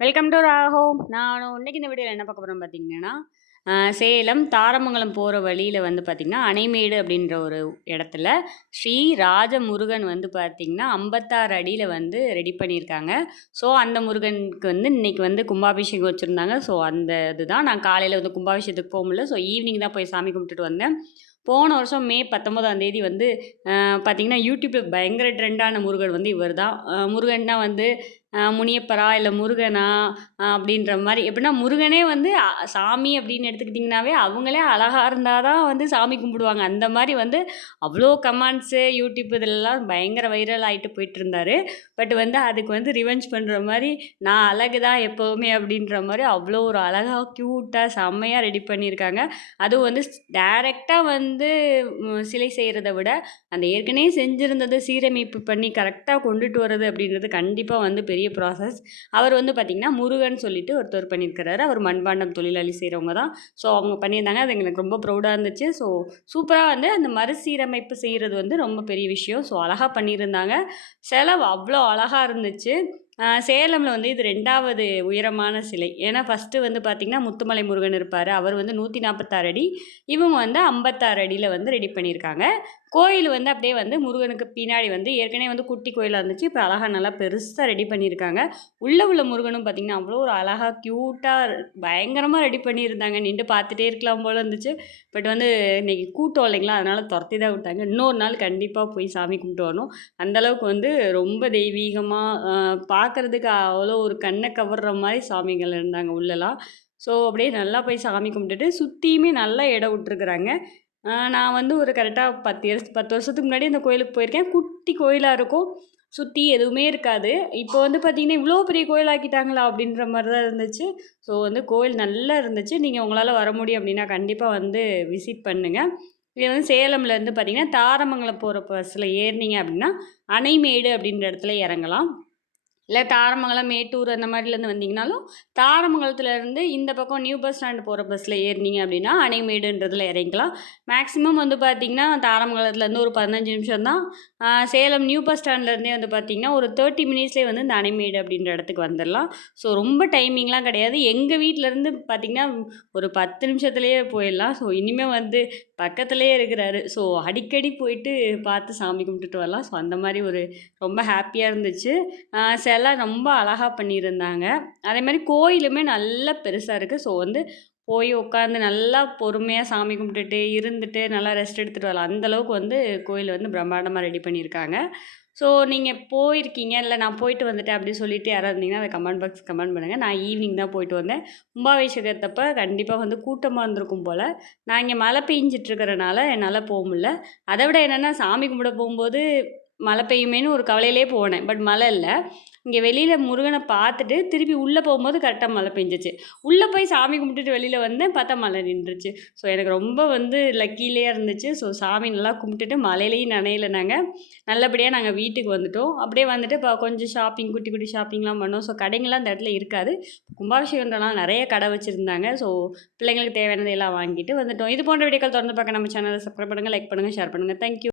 Welcome to Rago நான் இன்னைக்கு இந்த வீடியோவில் என்ன பார்க்க போகிறோம் பார்த்தீங்கன்னா சேலம் தாரமங்கலம் போகிற வழியில் வந்து பார்த்திங்கன்னா அணைமேடு அப்படின்ற ஒரு இடத்துல ஸ்ரீ ராஜமுருகன் வந்து பார்த்திங்கன்னா ஐம்பத்தாறு அடியில் வந்து ரெடி பண்ணியிருக்காங்க. ஸோ அந்த முருகனுக்கு வந்து இன்னைக்கு வந்து கும்பாபிஷேகம் வச்சுருந்தாங்க. ஸோ அந்த இதுதான். நான் காலையில் வந்து கும்பாபிஷேகத்துக்கு போக முடியல. ஸோ ஈவினிங் தான் போய் சாமி கும்பிட்டுட்டு வந்தேன். போன வருஷம் மே பத்தொம்போதாம் தேதி வந்து பார்த்திங்கன்னா யூடியூப்பில் பயங்கர ட்ரெண்டான முருகன் வந்து இவர் தான் முருகன்னா வந்து முனியப்பரா இல்லை முருகனா அப்படின்ற மாதிரி. எப்படின்னா முருகனே வந்து சாமி அப்படின்னு எடுத்துக்கிட்டிங்கனாவே அவங்களே அழகாக இருந்தால் தான் வந்து சாமி கும்பிடுவாங்க. அந்த மாதிரி வந்து அவ்வளோ கமெண்ட்ஸு யூடியூப் இதெல்லாம் பயங்கர வைரல் ஆகிட்டு போயிட்டு இருந்தார் பட் வந்து அதுக்கு வந்து ரிவெஞ்ச் பண்ணுற மாதிரி நான் அழகு தான் எப்போவுமே அப்படின்ற மாதிரி அவ்வளோ ஒரு அழகாக க்யூட்டாக செம்மையாக ரெடி பண்ணியிருக்காங்க. அதுவும் வந்து டைரெக்டாக வந்து சிலை செய்கிறத விட அந்த ஏற்கனவே செஞ்சுருந்ததை சீரமைப்பு பண்ணி கரெக்டாக கொண்டுட்டு வர்றது அப்படின்றது கண்டிப்பாக வந்து பெரிய பெரிய ப்ராசஸ் அவர் வந்து பார்த்திங்கன்னா முருகன் சொல்லிட்டு ஒருத்தர் பண்ணியிருக்கிறாரு அவர் மண்பாண்டம் தொழிலாளி செய்கிறவங்க தான். ஸோ அவங்க பண்ணியிருந்தாங்க. அது எங்களுக்கு ரொம்ப ப்ரௌடாக இருந்துச்சு. ஸோ சூப்பராக வந்து அந்த மறுசீரமைப்பு செய்கிறது வந்து ரொம்ப பெரிய விஷயம். ஸோ அழகாக பண்ணியிருந்தாங்க. செலவு அவ்வளோ அழகாக இருந்துச்சு. சேலமில் வந்து இது ரெண்டாவது உயரமான சிலை. ஏன்னா ஃபஸ்ட்டு வந்து பார்த்திங்கன்னா முத்துமலை முருகன் இருப்பார். அவர் வந்து நூற்றி நாற்பத்தாறு அடி. இவங்க வந்து ஐம்பத்தாறு அடியில் வந்து ரெடி பண்ணியிருக்காங்க. கோயில் வந்து அப்படியே வந்து முருகனுக்கு பின்னாடி வந்து ஏற்கனவே வந்து குட்டி கோயிலாக இருந்துச்சு. இப்போ அழகாக நல்லா பெருசாக ரெடி பண்ணியிருக்காங்க. உள்ளே உள்ள முருகனும் பார்த்திங்கன்னா அவ்வளோ ஒரு அழகாக க்யூட்டாக பயங்கரமாக ரெடி பண்ணியிருந்தாங்க. நின்று பார்த்துட்டே இருக்கலாம் போல் இருந்துச்சு. பட் வந்து இன்னைக்கு கூட்டம் இல்லைங்களா? அதனால் துரத்தி தான் விட்டாங்க. இன்னொரு நாள் கண்டிப்பாக போய் சாமி கும்பிட்டு வரணும். அந்தளவுக்கு வந்து ரொம்ப தெய்வீகமாக பார்க்குறதுக்கு அவ்வளோ ஒரு கண்ணை கவர்ற மாதிரி சாமிகள் இருந்தாங்க உள்ளலாம். ஸோ அப்படியே நல்லா போய் சாமி கும்பிட்டுட்டு சுற்றியுமே நல்லா இடம் விட்ருக்குறாங்க நான் வந்து ஒரு கரெக்டாக பத்து இயர்ஸ் பத்து வருஷத்துக்கு முன்னாடி அந்த கோயிலுக்கு போயிருக்கேன். குட்டி கோயிலாக இருக்கும். சுற்றி எதுவுமே இருக்காது. இப்போ வந்து பார்த்திங்கன்னா இவ்வளோ பெரிய கோயில் ஆக்கிட்டாங்களா அப்படின்ற மாதிரி தான் இருந்துச்சு. ஸோ வந்து கோயில் நல்லா இருந்துச்சு. நீங்கள் உங்களால் வர முடியும் அப்படின்னா கண்டிப்பாக வந்து விசிட் பண்ணுங்கள் இது வந்து சேலம்லேருந்து பார்த்தீங்கன்னா தாரமங்கலம் போகிற பஸ்ஸில் ஏறினீங்க அப்படின்னா அணைமேடு அப்படின்ற இடத்துல இறங்கலாம். இல்லை தாரமங்கலம் மேட்டூர் அந்த மாதிரிலேருந்து வந்தீங்கனாலும் தாரமங்கலத்துலேருந்து இந்த பக்கம் நியூ பஸ் ஸ்டாண்டு போகிற பஸ்ஸில் ஏறினீங்க அப்படின்னா அணைமேடுன்றதில் இறங்கிக்கலாம். மேக்ஸிமம் வந்து பார்த்திங்கன்னா தாரமங்கலத்துலேருந்து ஒரு பதினஞ்சு நிமிஷம் தான். சேலம் நியூ பஸ் ஸ்டாண்ட்லேருந்தே வந்து பார்த்திங்கன்னா ஒரு தேர்ட்டி மினிட்ஸ்லேயே வந்து இந்த அணைமேடு அப்படின்ற இடத்துக்கு வந்துடலாம். ஸோ ரொம்ப டைமிங்லாம் கிடையாது. எங்கள் வீட்டிலேருந்து பார்த்திங்கன்னா ஒரு பத்து நிமிஷத்துலேயே போயிடலாம். ஸோ இனிமேல் வந்து பக்கத்துலேயே இருக்கிறாரு. ஸோ அடிக்கடி போயிட்டு பார்த்து சாமி கும்பிட்டுட்டு வரலாம். ஸோ அந்த மாதிரி ஒரு ரொம்ப ஹாப்பியாக இருந்துச்சு. எல்லாம் ரொம்ப அழகாக பண்ணியிருந்தாங்க. அதே மாதிரி கோயிலுமே நல்லா பெருசாக இருக்குது ஸோ வந்து போய் உட்காந்து நல்லா பொறுமையாக சாமி கும்பிட்டுட்டு இருந்துட்டு நல்லா ரெஸ்ட் எடுத்துகிட்டு வரலாம். அந்தளவுக்கு வந்து கோயில் வந்து பிரம்மாண்டமாக ரெடி பண்ணியிருக்காங்க. ஸோ நீங்கள் போயிருக்கீங்க இல்லை நான் போயிட்டு வந்துட்டேன் அப்படின்னு சொல்லிட்டு யாராவது இருந்தீங்கன்னா அதை கமெண்ட் பாக்ஸ் கமெண்ட் பண்ணுங்கள் நான் ஈவினிங் தான் போயிட்டு வந்தேன். கும்பாபிஷேகத்தப்போ கண்டிப்பாக வந்து கூட்டமாக இருந்திருக்கும் போல். நான் இங்கே மழை பெஞ்சிட்ருக்கிறனால என்னால் போக முடியல. அதை விட என்னென்னா சாமி கும்பிட போகும்போது மழை பெய்யுமேன்னு ஒரு கவலையிலே போனேன். பட் மழை இல்லை. இங்கே வெளியில் முருகனை பார்த்துட்டு திருப்பி உள்ளே போகும்போது கரெக்டாக மழை பெஞ்சிச்சு. உள்ளே போய் சாமி கும்பிட்டுட்டு வெளியில் வந்தேன் பார்த்தா மழை நின்றுச்சு. ஸோ எனக்கு ரொம்ப வந்து லக்கிலேயே இருந்துச்சு. ஸோ சாமி நல்லா கும்பிட்டுட்டு மழையிலையும் நனையில நாங்கள் நல்லபடியாக நாங்கள் வீட்டுக்கு வந்துட்டோம். அப்படியே வந்துட்டு இப்போ கொஞ்சம் ஷாப்பிங் குட்டி குட்டி ஷாப்பிங்லாம் பண்ணோம். ஸோ கடைங்கள்லாம் அந்த இடத்துல இருக்காது. கும்பாபிஷேகம்லாம் நிறைய கடை வச்சுருந்தாங்க. ஸோ பிள்ளைங்களுக்கு தேவையானதை எல்லாம் வாங்கிட்டு வந்துட்டோம். இது போன்ற வீடியோக்கள் தொடர்ந்து பார்க்க நம்ம சேனலை சப்ஸ்கிரைப் பண்ணுங்கள் லைக் பண்ணுங்கள் ஷேர் பண்ணுங்கள் தேங்க்யூ